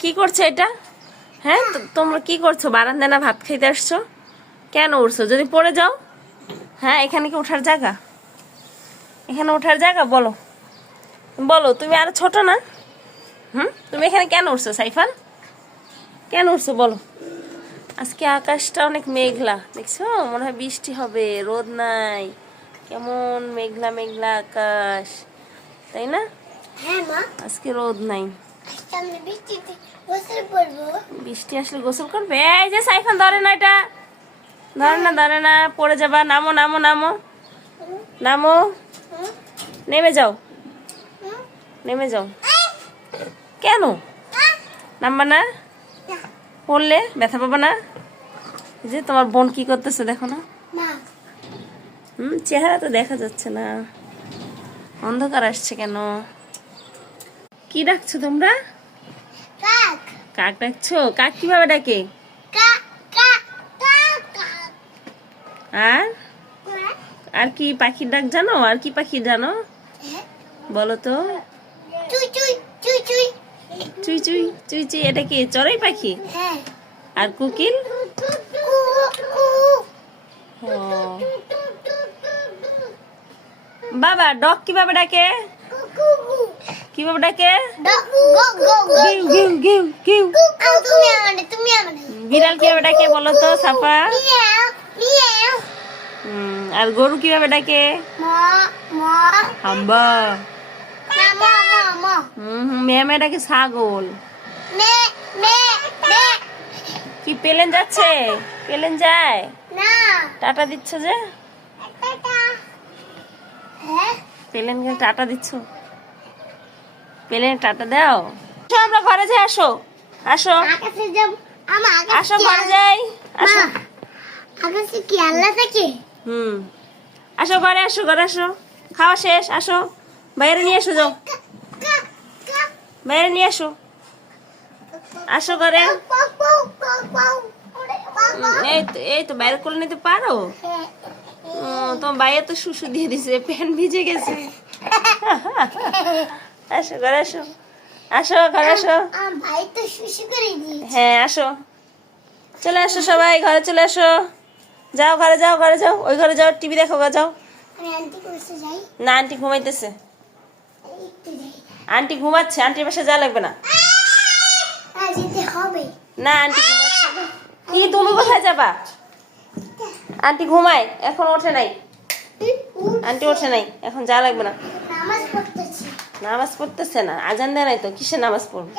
কি করছো এটা? হ্যাঁ তোমরা কি করছো? বারান্দায় না ভাত খাইতে আসছো? কেন উঠছো? যদি পড়ে যাও? হ্যাঁ, এখানে কি ওঠার জায়গা? এখানে ওঠার জায়গা? বলো বলো, তুমি আরো ছোট না? তুমি এখানে কেন উঠছো সাইফান? কেন উঠছো বলো? আজকে আকাশটা অনেক মেঘলা, দেখছো? মনে হয় বৃষ্টি হবে, রোদ নাই, কেমন মেঘলা মেঘলা আকাশ, তাই না? হ্যাঁ মা, আজকে রোদ নাই। সামনে বৃষ্টিতে গোসল করবো। বৃষ্টি আসলে গোসল করবে? এই যে সাইফান, ধরে না এটা, ধরে না, পড়ে যাবা। নামো নামো নামো নামো, নেমে যাও, নেমে যাও। কেন নামবা না? পড়লে ব্যথা পাবা না? এই যে তোমার বোন কি করতেছে দেখো না? মা, চেহারা তো দেখা যাচ্ছে না, অন্ধকার আসছে কেন? কি ডাকছো তোমরা? কাক কাক ডাকছো? কাক কিভাবে ডাকে? কাক কাক কাক কাক। আর আর কি পাখির ডাক জানো? আর কি পাখি জানো বলো তো? চুই চুই চুই চুই। চুই চুই চুই চুই, এটা কি চড়াই পাখি? হ্যাঁ। আর কোকিল? কু কু। ও বাবা, ডগ কিভাবে ডাকে? কু কু। কিভাবে ডাকে? গো গো গো গো। গিউ গিউ গিউ গিউ। তুমি আমারে তুমি আমারে। বিড়াল কিভাবে ডাকে বলো তো সাফা? Miao Miao. আর গরু কিভাবে ডাকে? মা মা। হাম্বা। মা মা মা মা। মেয়ে ডাকে ছাগল। মে মে মে। কি প্লেন যাচ্ছে? প্লেন যায়? না। টাটা দিচ্ছ যে? টাটা। হ্যাঁ। প্লেনকে টাটা দিচ্ছ? প্লেনে টাটা দাও। আসো, আমরা ঘরে যাই, আসো আসো আকাশে যাব। আমার আসো, ঘরে যাই, আসো। আকাশে কি আল্লাহ থাকে? আসো ঘরে, আসো ঘরে, আসো। খাওয়া শেষ, আসো বাইরে নিয়ে এসো, যাও বাইরে নিয়ে আসো, আসো ঘরে। এই তো বাইরে করে নিতে পারো? তোমার বাইরে তো শুশু দিয়ে দিছে, প্যান্ট ভিজে গেছে। আসো ঘরে, আসো আসো ঘরে, আসো। ভাই তো শুশু করে দিয়েছে। হ্যাঁ আসো, চলে আসো সবাই, ঘরে চলে আসো। যাও ঘরে, যাও ঘরে, যাও ওই ঘরে, যাও টিভি দেখো গা, যাও। আমি আন্টি কোসে যাই। না, আন্টি ঘুমাইতেছে। একটু যাই। আন্টি ঘুমাচ্ছে, আন্টির পাশে যা লাগবে না। যেতে হবে। না, আন্টি ঘুমাচ্ছে না। কি তুমি কোথায় যাবা? আন্টি ঘুমায়, এখন ওঠে নাই। আন্টি ওঠে নাই, এখন যা লাগবে না। নামাজ পড়তেছি। নামাজ পড়তেছে না? আজান দেয় নাই তো, কিসের নামাজ পড়বে?